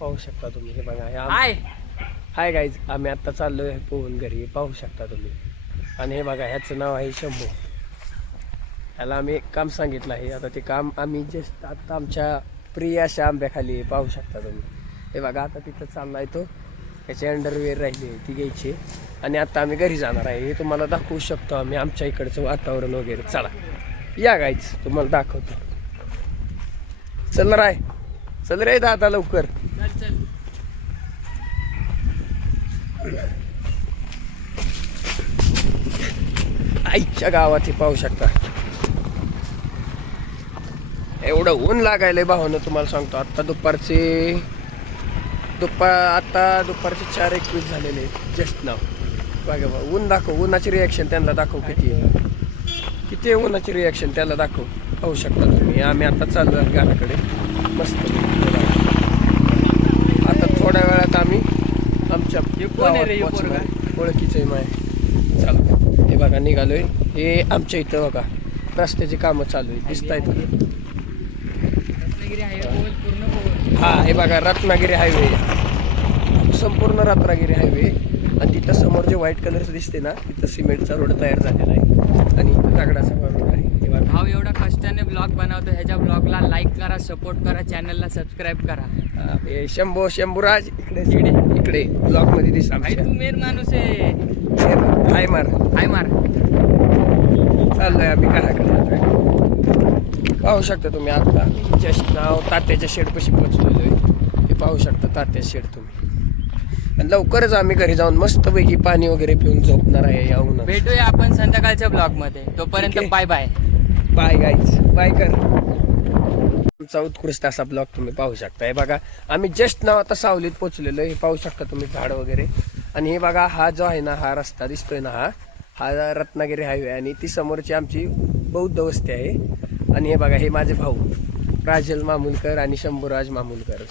पाहू शकता तुम्ही. हे बघा हे हाय गाईज, आम्ही आत्ता चाललोय पोहून घरी, पाहू शकता तुम्ही. आणि हे बघा ह्याचं नाव आहे शंभू. ह्याला आम्ही एक काम सांगितलं आहे. आता ते काम आम्ही जस्ट आत्ता आमच्या प्रिय अशा आंब्याखाली पाहू शकता तुम्ही. हे बघा आता तिथं चाललाय तो, त्याचे अंडरवेअर राहिले ती घ्यायची. आणि आता आम्ही घरी जाणार आहे. हे तुम्हाला दाखवू शकतो आम्ही आमच्या इकडचं वातावरण वगैरे. चला या गाईज, तुम्हाला दाखवतो. चल राय, चल रे दादा लवकर. आईच्या गावात हे पाहू शकता. एवढं ऊन लागायलंय भावानं, तुम्हाला सांगतो. आता दुपारचे 4:21 झालेले जस्ट नाव. बघा बा ऊन दाखव, उन्हाची रिॲक्शन त्यांना दाखव किती आहे उन्हाची रिॲक्शन त्याला दाखव. पाहू शकता तुम्ही. आम्ही आता चाललो आहे घराकडे मस्त. आता थोड्या वेळात आम्ही आमच्या ओळखीचं आहे माय. चला हे बघा निघालोय. हे आमच्या इथं बघा रस्त्याची कामं चालू आहे, दिसत आहेत का? हा हे बघा रत्नागिरी हायवे, संपूर्ण रत्नागिरी हायवे. आणि तिथं समोर जे व्हाईट कलरचं दिसते ना, तिथं सिमेंटचा रोड तयार झालेला आहे आणि दगडाचा रोड आहे. हे बघा भाऊ एवढा कष्टाने ब्लॉग बनवतो. ह्याच्या ब्लॉगला लाईक करा, सपोर्ट करा, चॅनलला सबस्क्राईब करा. हे शंभूराज इकडे ब्लॉग मध्ये दिसला. तू मेन माणूस आहे. हाय मार चाललोय आम्ही घराकडे. पाहू शकता तुम्ही. आता जस्ट नाव तात्याच्या शेडपाशी पोहोचलेलो आहे. हे पाहू शकता तात्या शेड तुम्ही. आणि लवकरच आम्ही घरी जाऊन मस्तपैकी पाणी वगैरे पिऊन झोपणार आहे. यावून भेटूया आपण संध्याकाळच्या ब्लॉग मध्ये. तोपर्यंत bye bye bye guys, bye कर. आमचा उत्कृष्ट असा ब्लॉग तुम्ही पाहू शकता. हे बघा आम्ही जस्ट नाव आता सावलीत पोहोचलेलो. हे पाहू शकता तुम्ही झाड वगैरे. आणि हे बघा हा जो आहे ना, हा रस्ता दिसतोय ना, हा रत्नागिरी हायवे. आणि ती समोरची आमची बौद्ध वस्ती आहे. आणि हे बघा हे माझे भाऊ राजल मामुलकर आणि शंभूराज मामुलकर.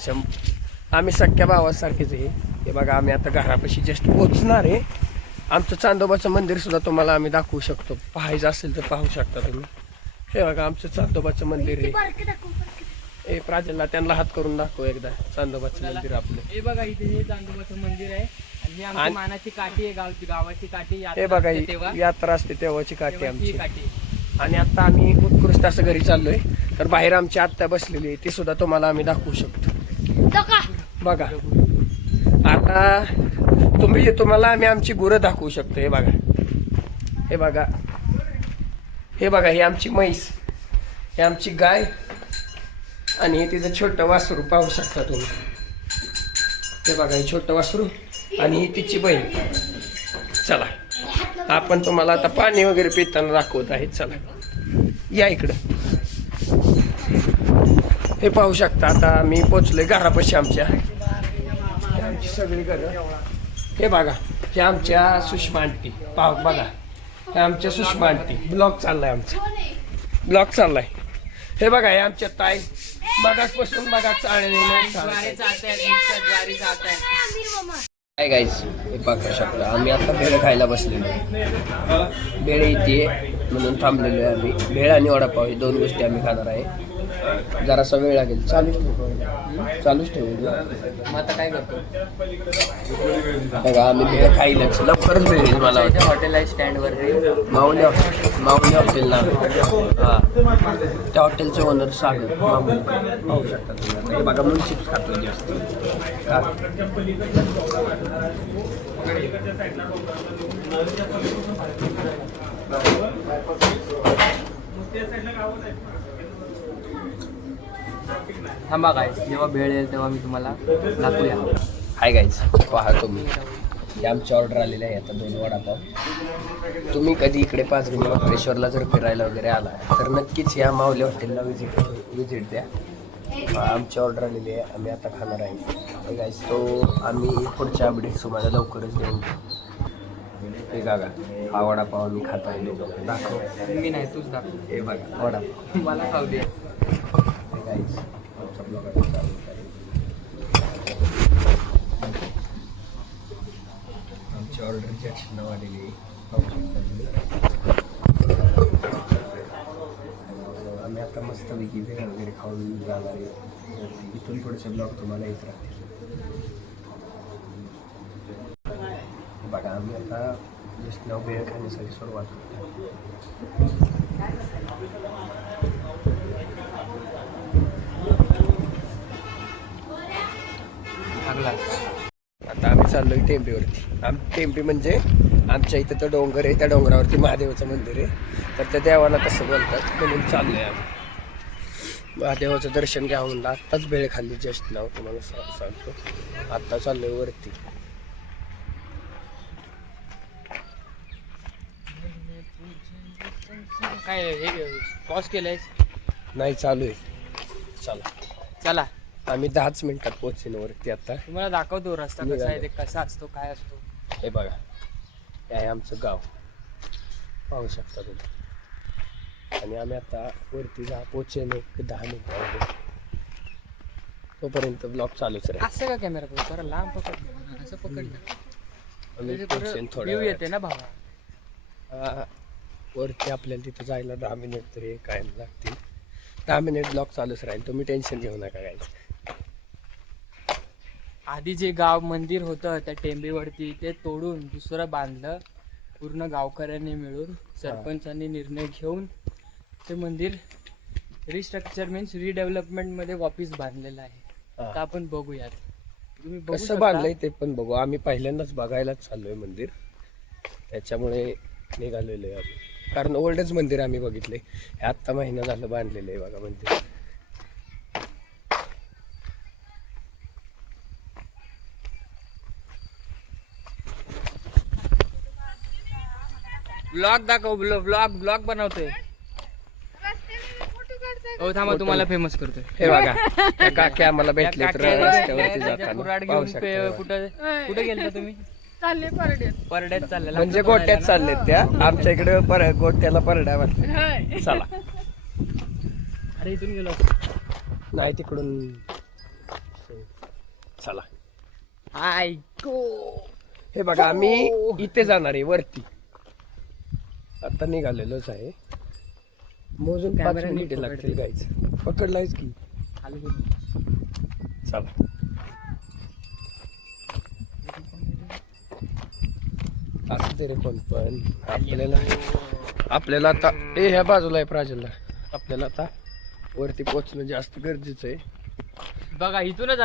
आम्ही सख्या भावासारखेच आहे. हे बघा आम्ही आता घरापाशी जस्ट पोहोचणार आहे. आमचं चांदोबाचं मंदिर सुद्धा तुम्हाला आम्ही दाखवू शकतो. पाहायचं असेल तर पाहू शकता तुम्ही. हे बघा आमचं चांदोबाचं मंदिर आहे. हे प्राजलला त्यांना हात करून दाखव एकदा चांदोबाचं मंदिर आपलं. हे बघा इथे हे चांदोबाचं मंदिर आहे. आणि ही आमची मानाची काठी आहे, गावाची काठी. हे बघा यात्रा असते तेव्हाची काठी आमची. आणि आता आम्ही उत्कृष्ट असं घरी चाललोय. तर बाहेर आमची आत्या बसलेली आहे, ती सुद्धा तुम्हाला आम्ही दाखवू शकतो. बघा आता तुम्हाला आम्ही आमची गुरं दाखवू शकतो. हे बघा ही आमची म्हैस, हे आमची गाय आणि हे तिचं छोटं वासरू पाहू शकता तुम्ही. हे बघा हे छोटं वासरू आणि ही तिची बहीण. चला आपण तुम्हाला आता पाणी वगैरे पिताना दाखवत आहे. चला या इकडं. हे पाहू शकता. आता मी पोचलोय घरापाशी आमच्या. आमची सगळी घरं. हे बघा हे आमच्या सुषमा आंटी. बघा हे आमच्या सुषमा आंटी. ब्लॉग चाललाय. हे बघा हे आमच्या ताई मगाचपासून बघा काय गाईज हे पाहू शकता. आम्ही आता भेळ खायला बसलेलो. भेळ येते म्हणून थांबलेलो आहे आम्ही. भेळ आणि वडापाव हे 2 गोष्टी आम्ही खाणार आहे. जरासा वेळ लागेल. चालूच ठेवू. मग आता काय करतो बघा आम्ही भेळ खायलाच लवकरच भेळ येईल. मला हॉटेल आहे स्टँडवर माऊली हॉटेल ना. हा त्या हॉटेलचे ओनर सागर मामूल पाहू शकता तुम्ही. आता हे बघा म्हणून चिप्स खातो जास्त. थांबा गाईज, जेव्हा भेळ येईल तेव्हा मी तुम्हाला दाखवूया. हाय गाईज पहा तुम्ही. हे आमची ऑर्डर आलेली आहे आता 2 वडापाव. तुम्ही कधी इकडे पाचगणी महाबळेश्वरला जर फिरायला वगैरे आला तर नक्कीच या माऊली हॉटेलला विजिट द्या. आमची ऑर्डर आलेली आहे, आम्ही आता खाणार आहे. गाईज तो आम्ही पुढच्या अपडेट तुम्हाला लवकरच देऊ. हे बघा हा वडापाव आम्ही खात आहे. दाखव. मी नाही तूच दाखव. हे बघा वडापाव मला खाऊ दे. गाईज आमचा ब्लॉग आता चालू आहे. आमची ऑर्डरची नाव आलेली आम्ही आता मस्तपैकी भेळ वगैरे खाऊन जाणार आहे. इथून पुढचे ब्लॉग तुम्हाला येत राहतील. बघा आम्ही आता जस्ट नाव बेळ खाण्यासाठी सुरुवात करतो. आता आम्ही चाललोय टेंबीवरती. टेंबी म्हणजे आमच्या इथं तर डोंगर आहे, त्या डोंगरावरती महादेवाचं मंदिर आहे. तर त्या देवाला तसं बोलतात म्हणून चाललोय आम्ही. महादेवाचं दर्शन घ्यावं म्हणलं. आत्ताच बेळ खाल्ली जस्ट नाव तुम्हाला सांगतो. आत्ता चाललोय वरती. काय हे पॉज केलंय? नाही चालू आहे. चला चला आम्ही 10च मिनिटात पोहोचेन वरती. आता तुम्हाला दाखवतो रस्ता कसा आहे, ते कसा असतो, काय असतो. हे बघा, हे आहे आमचं गाव, पाहू शकता तुम्ही. आणि आम्ही आता वरती पोहोचेन एक 10 मिनिटामध्ये. तोपर्यंत ब्लॉग चालूच राहील. असं का कॅमेरा पकड, जरा लांब पकड, असं पकडलं आम्ही पोहोचेन व्ह्यू येते ना भावा. वरती आपल्याला तिथं जायला 10 मिनिट तरी काय लागतील. 10 मिनिट ब्लॉग चालूच राहील, तुम्ही टेन्शन घेऊ नका काय. आधी जे गाव मंदिर होतं त्या टेंबीवरती, ते तोडून दुसरं बांधलं पूर्ण गावकऱ्यांनी मिळून. सरपंचांनी निर्णय घेऊन ते मंदिर रिस्ट्रक्चर मीन्स रिडेव्हलपमेंट मध्ये वापिस बांधलेलं आहे. आता आपण बघूयात, तुम्ही बघू कसं शकता. बांधलंय ते पण बघू. आम्ही पहिल्यांदाच बघायलाच चाललोय मंदिर, त्याच्यामुळे निघालेलो आहे आम्ही. कारण ओल्डच मंदिर आम्ही बघितले. हे आत्ता महिना झालं बांधलेलं आहे बघा मंदिर. ब्लॉग दाखव, ब्लॉग बनवतोय. हो थांबा, तुम्हाला फेमस करतोय. हे बघा, त्या काकी आम्हाला भेटले तर रस्त्यावरती जाताना कुऱ्हाड पाहू घेऊन शकता. कुठे गेलता तुम्ही? चालले परड्यात चाललेला म्हणजे गोट्यात चाललेत त्या. आमच्या इकडे गोट्याला परड्या म्हणतात. चला. अरे इथून गेलो नाही तिकडून. चला. हे बघा, आम्ही इथे जाणार आहे वरती. आता निघालेलोच आहे. मोजून 5 मिनिटे लागतील गाईच. पकडलायच की. चला. असं तरी कोण पण आपल्याला आता ह्या बाजूला आहे प्राजलला. आपल्याला आता वरती पोहोचणं जास्त गरजेचं आहे. बघा इथूनच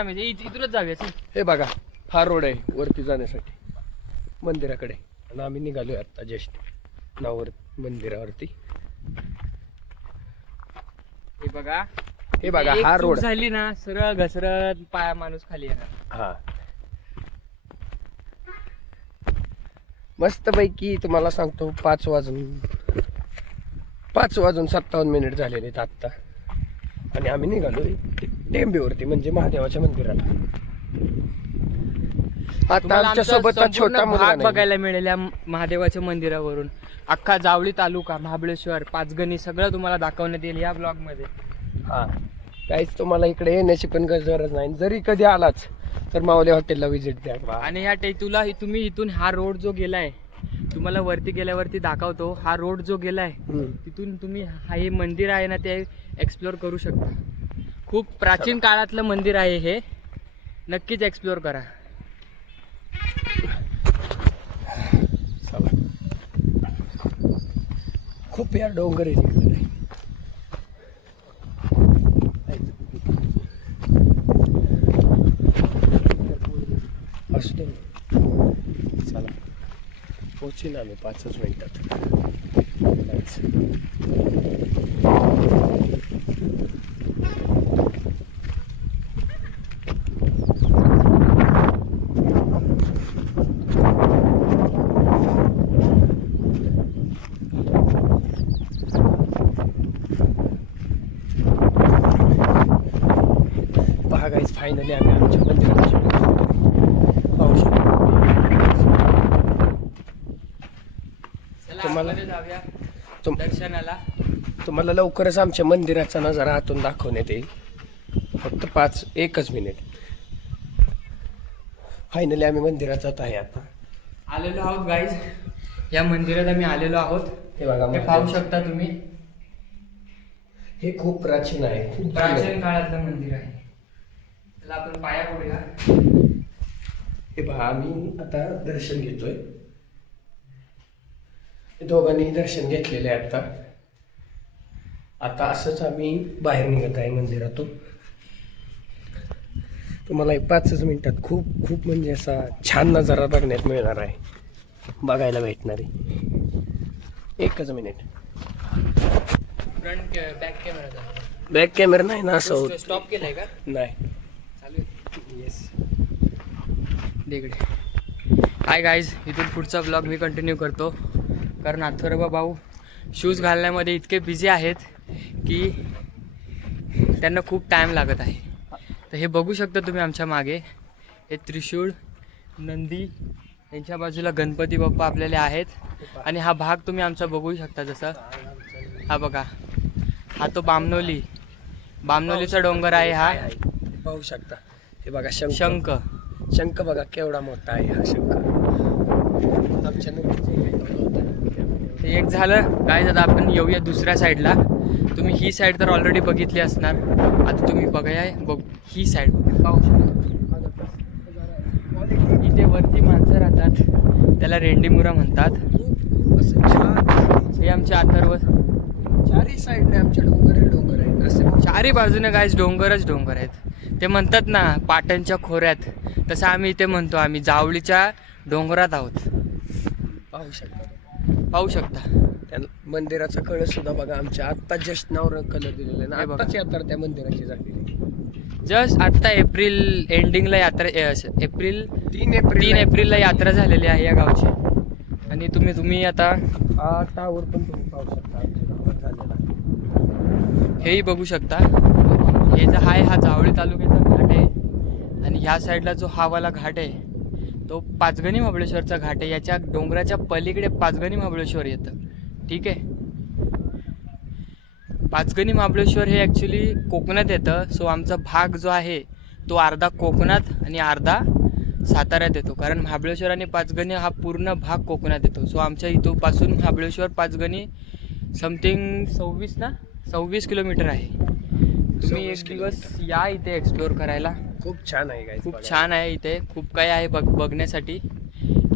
जाऊया. हे बघा, हा रोड आहे वरती जाण्यासाठी मंदिराकडे. आणि आम्ही निघालोय आता जस्ट नावर मंदिरावरती. हे बघा हा रोड झाली ना, सरळ घसरत पाया माणूस खाली येणार. हा मस्त पैकी तुम्हाला सांगतो. 5 वाजून 57 मिनिट झालेले आहेत आत्ता. आणि आम्ही निघालोय टेंबीवरती म्हणजे महादेवाच्या मंदिराला. आता आमच्या सोबत छोटा मुलगा भाग नाही. बघायला मिळेल या महादेवाच्या मंदिरावरून. अख्खा जावळी तालुका, महाबळेश्वर, पाचगणी सगळं तुम्हाला दाखवण्यात येईल या ब्लॉग मध्ये. हा काहीच तुम्हाला इकडे येण्याची पण गरज नाही. जरी कधी आलाच तर माऊली हॉटेलला व्हिजिट द्या. आणि ह्या तुम्ही इथून हा रोड जो गेलाय, तुम्हाला वरती गेल्यावरती दाखवतो. हा रोड जो गेलाय तिथून तुम्ही हे मंदिर आहे ना, ते एक्सप्लोर करू शकता. खूप प्राचीन काळातलं मंदिर आहे हे. नक्कीच एक्सप्लोर करा. खूप या डोंगर आहे तिकडे. असू दे. चला पोचीन आम्ही 5च मिनिटात. पहा गाईज, फायनली आम्ही आमच्या मंदिरात पाहू शकतो. तुम्हाला दर्शनाला तुम्हाला लवकरच आमच्या मंदिराचा नजारा आतून दाखवण्यात येईल. फक्त 1 मिनिट. फायनली आम्ही मंदिरात जात आहे आता. आलेलो आहोत गाईज, या मंदिरात आम्ही आलेलो आहोत. हे बघा, हे पाहू शकता तुम्ही. हे खूप प्राचीन आहे, खूप प्राचीन काळातलं मंदिर आहे. त्याला आपण पाया पडूया. हे पहा, आम्ही आता दर्शन घेतोय. दोघांनी दर्शन घेतलेले आहे आता. आता असंच आम्ही बाहेर निघत आहे मंदिरातून. तुम्हाला 5 मिनिटात खूप खूप म्हणजे असा छान नजारा बघण्यात मिळणार आहे, बघायला भेटणार आहे. 1 minute. Front back camera back camera नाही ना, असं होत स्टॉप केलाय का? नाही. चालू आहे. येस. इकडे हाय गाईज, इथून पुढचा ब्लॉग मी कंटिन्यू करतो, कारण अथर्व भाऊ शूज घालण्यामध्ये इतके बिझी आहेत की त्यांना खूप टाईम लागत आहे. तर हे बघू शकता तुम्ही आमच्या मागे, हे त्रिशूळ, नंदी, त्यांच्या बाजूला गणपती बाप्पा आपल्याला आहेत. आणि हा भाग तुम्ही आमचा बघू शकता, जसं हा बघा, हा तो बामनोलीचा डोंगर आहे. हा पाहू शकता. हे बघा शंख. शंख शंख बघा केवढा मोठा आहे हा शंख. आमच्या ते एक झालं काय. आता आपण येऊया दुसऱ्या साईडला. तुम्ही ही साईड तर ऑलरेडी बघितली असणार, आता तुम्ही बघ ही साईड पाहू शकता. इथे वरती माणसं राहतात, त्याला रेंडीमुरा म्हणतात. हे आमचे अथर्व. चारही साईडने आमच्या डोंगर आहेत. असं चारी बाजूने गाईज डोंगरच डोंगर आहेत. ते म्हणतात ना पाटणच्या खोऱ्यात, तसं आम्ही इथे म्हणतो आम्ही जावळीच्या डोंगरात आहोत. पाहू शकता. त्या मंदिराचा कळस सुद्धा बघा. आमच्या आत्ता जस्ट नाव कलर दिलेला आहे ना, आत्ताच यात्रा त्या मंदिराची झालेली. जस्ट आत्ता एप्रिल एंडिंगला यात्रा, एप्रिल 3 एप्रिलला यात्रा झालेली आहे या गावची. आणि तुम्ही आता टावर पण तुम्ही पाहू शकता आमच्या गावात झालेला. हेही बघू शकता. हे जो आहे हा जावळी तालुक्याचा घाट आहे, आणि ह्या साईडला जो हा वाला घाट आहे तो पाचगणी महाबळेश्वरचा घाट आहे. याच्या डोंगराच्या पलीकडे पाचगणी महाबळेश्वर येतं. ठीक आहे, पाचगणी महाबळेश्वर हे ॲक्च्युली कोकणात येतं. सो आमचा भाग जो आहे तो अर्धा कोकणात आणि अर्धा साताऱ्यात येतो, कारण महाबळेश्वर आणि पाचगणी हा पूर्ण भाग कोकणात येतो. सो आमच्या इथपासून महाबळेश्वर पाचगणी समथिंग 26 किलोमीटर आहे. तुम्ही एक दिवस या इथे एक्सप्लोअर करायला. खूप छान आहे गाईज, खूप छान आहे. इथे खूप काही आहे बघण्यासाठी.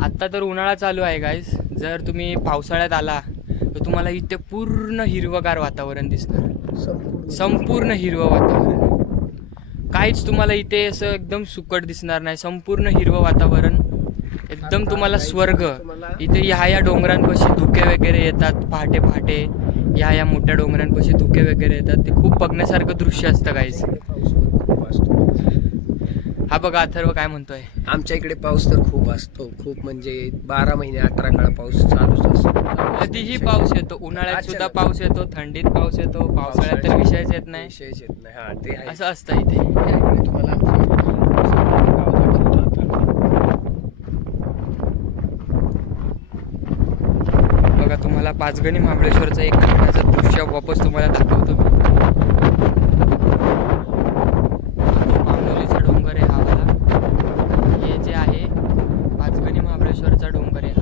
आत्ता तर उन्हाळा चालू आहे गाईज. जर तुम्ही पावसाळ्यात आला तर तुम्हाला इथे पूर्ण हिरवगार वातावरण दिसणार. संपूर्ण हिरवं वातावरण. काहीच तुम्हाला इथे असं एकदम सुकट दिसणार नाही. संपूर्ण हिरवं वातावरण, एकदम तुम्हाला स्वर्ग. इथे ह्या डोंगरांपाशी धुके वगैरे येतात पहाटे पहाटे. या मोठ्या डोंगरांपाशी धुके वगैरे येतात. ते खूप बघण्यासारखं दृश्य असतं गाईज. हा बघा अथर्व काय म्हणतोय. आमच्या इकडे पाऊस तर खूप असतो. खूप म्हणजे 12 महिने 18 काळ पाऊस चालूच असतो. कधीही पाऊस येतो. उन्हाळ्यात सुद्धा पाऊस येतो, थंडीत पाऊस येतो, पावसाळ्यात तर विषयच येत नाही. हा ते आहे. असं असतं इथे. इकडे तुम्हाला गाव दाखवतो आता. बघा तुम्हाला पाचगणी महाबळेश्वरचं एक घाटाचं दृश्य वापस तुम्हाला दाखवतो मी. बामनोलीचा डोंगर आहे हा वाला. हे जे आहे पाचगणी महाबळेश्वरचा डोंगर आहे हा.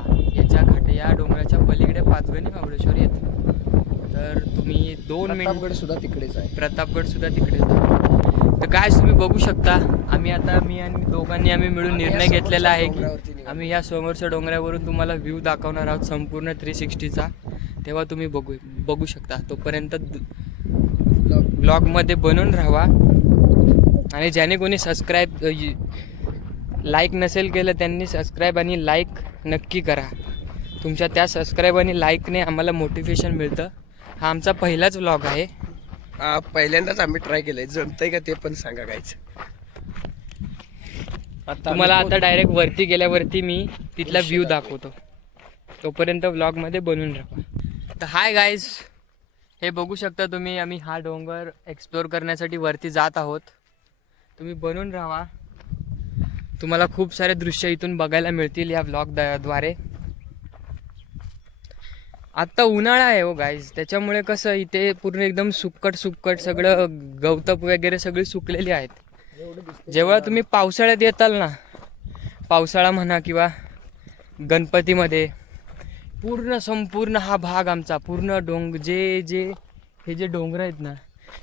या डोंगराच्या पलीकडे पाचगणी महाबळेश्वर येतं. तर तुम्ही 2 मिनिट सुद्धा तिकडेच आहे. प्रतापगड सुद्धा तिकडेच आहे. तर काय तुम्ही बघू शकता. मी आणि दोघांनी आम्ही मिळून निर्णय घेतलेला आहे की आम्ही या समोरच्या डोंगरावरून तुम्हाला व्ह्यू दाखवणार आहोत संपूर्ण 360चा. तेव्हा तुम्ही बघू शकता. तोपर्यंत ब्लॉगमध्ये बनून राहा. आणि ज्याने कोणी लाईक नसेल केलं त्यांनी सबस्क्राईब आणि लाईक नक्की करा. तुमच्या त्या सबस्क्राईब आणि लाईकने आम्हाला मोटिवेशन मिळतं. हा आमचा पहिलाच व्लॉग आहे. पहिल्यांदाच आम्ही ट्राय केलंय. जमतंय का ते पण सांगा गायचं. तुम्हाला आता डायरेक्ट वरती गेल्यावरती मी तिथला व्ह्यू दाखवतो. तोपर्यंत व्लॉगमध्ये बनून राहा. तर हाय गाईज, हे बघू शकता तुम्ही. आम्ही हा डोंगर एक्सप्लोअर करण्यासाठी वरती जात आहोत. तुम्ही बनून राहा. तुम्हाला खूप सारे दृश्य इथून बघायला मिळतील या व्लॉगद्वारे. आत्ता उन्हाळा आहे हो गाईज, त्याच्यामुळे कसं इथे पूर्ण एकदम सुक्कट सगळं गवतं वगैरे सगळी सुकलेली आहेत. जेव्हा तुम्ही पावसाळ्यात येताल ना, पावसाळा म्हणा किंवा गणपतीमध्ये, संपूर्ण हा भाग आमचा पूर्ण हे जे डोंगर आहेत ना,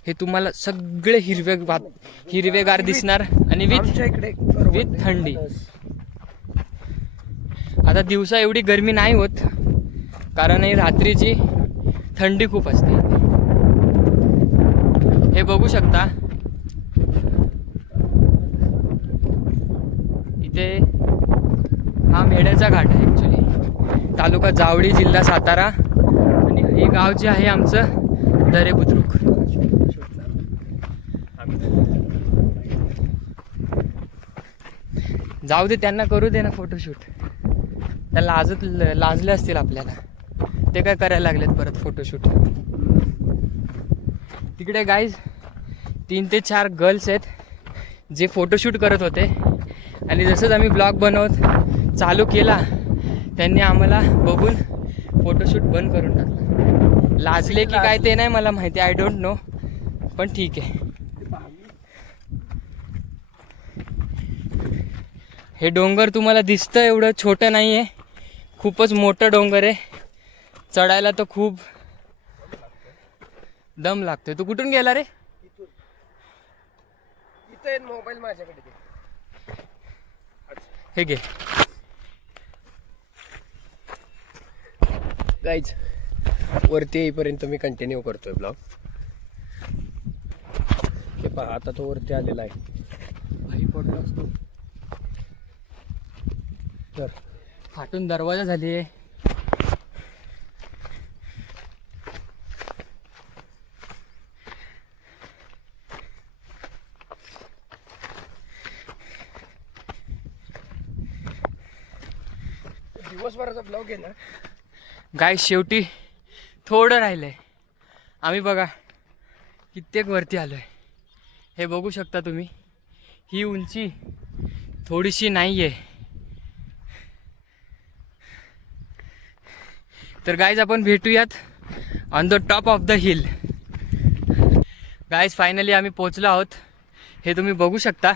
हे तुम्हाला सगळे हिरवेगार दिसणार. आणि विथ थंडी. आता दिवसा एवढी गरमी नाही होत, कारण ही रात्रीची थंडी खूप असते. हे बघू शकता इथे हा मेढ्याचा घाट आहे ॲक्च्युली. तालुका जावळी, जिल्हा सातारा. आणि हे गाव जे आहे आमचं दरे बुद्रुक. जाऊ दे, त्यांना करू दे ना फोटोशूट. त्या लाजले असतील आपल्याला, ते काय करायला लागलेत परत फोटोशूट. तिकडे गाईज 3 ते 4 गर्ल्स आहेत जे फोटोशूट करत होते. आणि जसंच आम्ही ब्लॉग बनवत चालू केला त्यांनी आम्हाला बघून फोटोशूट बंद करून टाकला. लाजले की काय ते नाही मला माहिती, आय डोंट नो, पण ठीक आहे. हे डोंगर तुम्हाला दिसतं एवढं छोटं नाही आहे, खूपच मोठं डोंगर आहे. चढायला तर खूप दम लागतोय. तू कुठून गेला रे? इथे मोबाईल माझ्याकडे दे. हे घे. गाईज वरती येईपर्यंत मी कंटिन्यू करतोय ब्लॉग. हे पहा आता तो वरती आलेला आहे. भाई पडलो असतो. तर फाटून दरवाजा झाली आहे. दिवसभराचा ब्लॉग आहे ना. गाय शेवटी थोडं राहिलंय. आम्ही बघा कित्येक वरती आलोय. हे बघू शकता तुम्ही, ही उंची थोडीशी नाही आहे. तर गाईज आपण भेटूयात on the top of the hill. Guys finally आम्ही पोचलो आहोत. हे तुम्ही बघू शकता.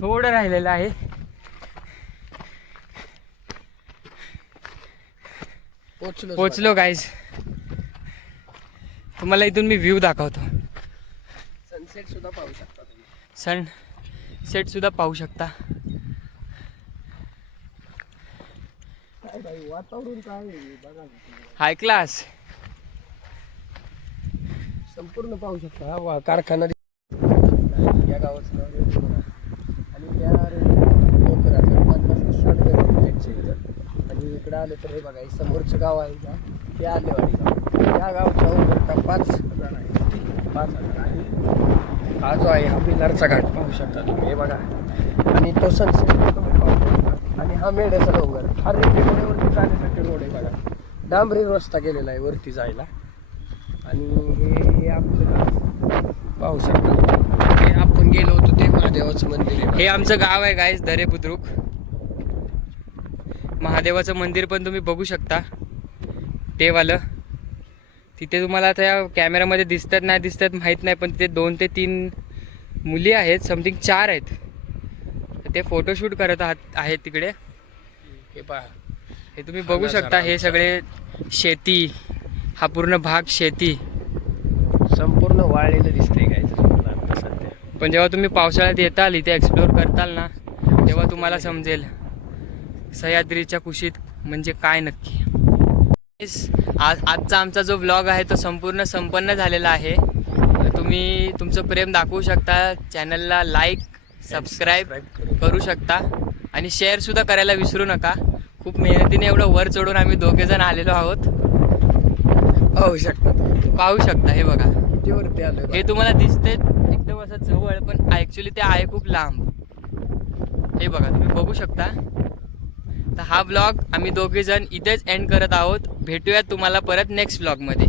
थोडं राहिलेलं आहे. पोचलो गाईज. तुम्हाला इथून मी व्ह्यू दाखवतो. सनसेट सुद्धा पाहू शकता तुम्ही. सनसेट सुद्धा पाहू शकता. काय भाई वातावरण काय बघा, हाय क्लास. संपूर्ण पाहू शकता. हा कारखाना या गावाचं नाव रेल्वे बघा. आणि त्या लोक राहतात 50-60 घर त्यांच्या इथं. आणि इकडं आलं तर हे बघा, हे समोरचं गाव आहे का, ते आलेवाडी गाव. या गावच्या उंबरठा 5,000 आहे. 5,000 आहे. हा जो आहे हा बिलारचा घाट पाहू शकता तुम्ही. हे बघा. आणि तो सनसेट तुम्ही पाहू शकता. आणि हा मेढ्याचा डोंगर. हा रेल्वेवरती जाण्यासाठी रोड आहे बघा. डांबरी रस्ता केलेला आहे वरती जायला. आणि हे आमचं गाव पाहू शकता. हे आपण गेलो होतो ते महादेवाचं मंदिर आहे. हे आमचं गाव आहे गाईज, दरे बुद्रुक. महादेवाचं मंदिर पण तुम्ही बघू शकता. ते वालं तिथे तुम्हाला त्या कॅमेरामध्ये दिसतात नाही दिसतात माहीत नाही, पण तिथे 2 ते 3 मुली आहेत, समथिंग 4 आहेत. ते फोटोशूट करत आहेत तिकडे. हे पहा, हे तुम्ही बघू शकता. हे सगळे शेती, हा पूर्ण भाग शेती. संपूर्ण वाळलेलं दिसतंय काय सध्या. पण जेव्हा तुम्ही पावसाळ्यात येताल इथे एक्सप्लोअर करताल ना, तेव्हा तुम्हाला समजेल सह्याद्रीच्या कुशीत म्हणजे काय नक्की. आजचा आमचा जो व्लॉग आहे तो संपूर्ण संपन्न झालेला आहे. तुम्ही तुमचं प्रेम दाखवू शकता. चॅनलला लाईक सबस्क्राईब करू शकता आणि शेअरसुद्धा करायला विसरू नका. खूप मेहनतीने एवढं वर चढून आम्ही 2 जण आलेलो आहोत. पाहू शकता. हे बघा किती वरती आलोय. हे तुम्हाला दिसते एकदम असं जवळ, पण ॲक्च्युली ते आहे खूप लांब. हे बघा तुम्ही बघू शकता. तर हा ब्लॉग आम्ही 2 जण इथेच एंड करत आहोत. भेटूयात तुम्हाला परत नेक्स्ट ब्लॉगमध्ये.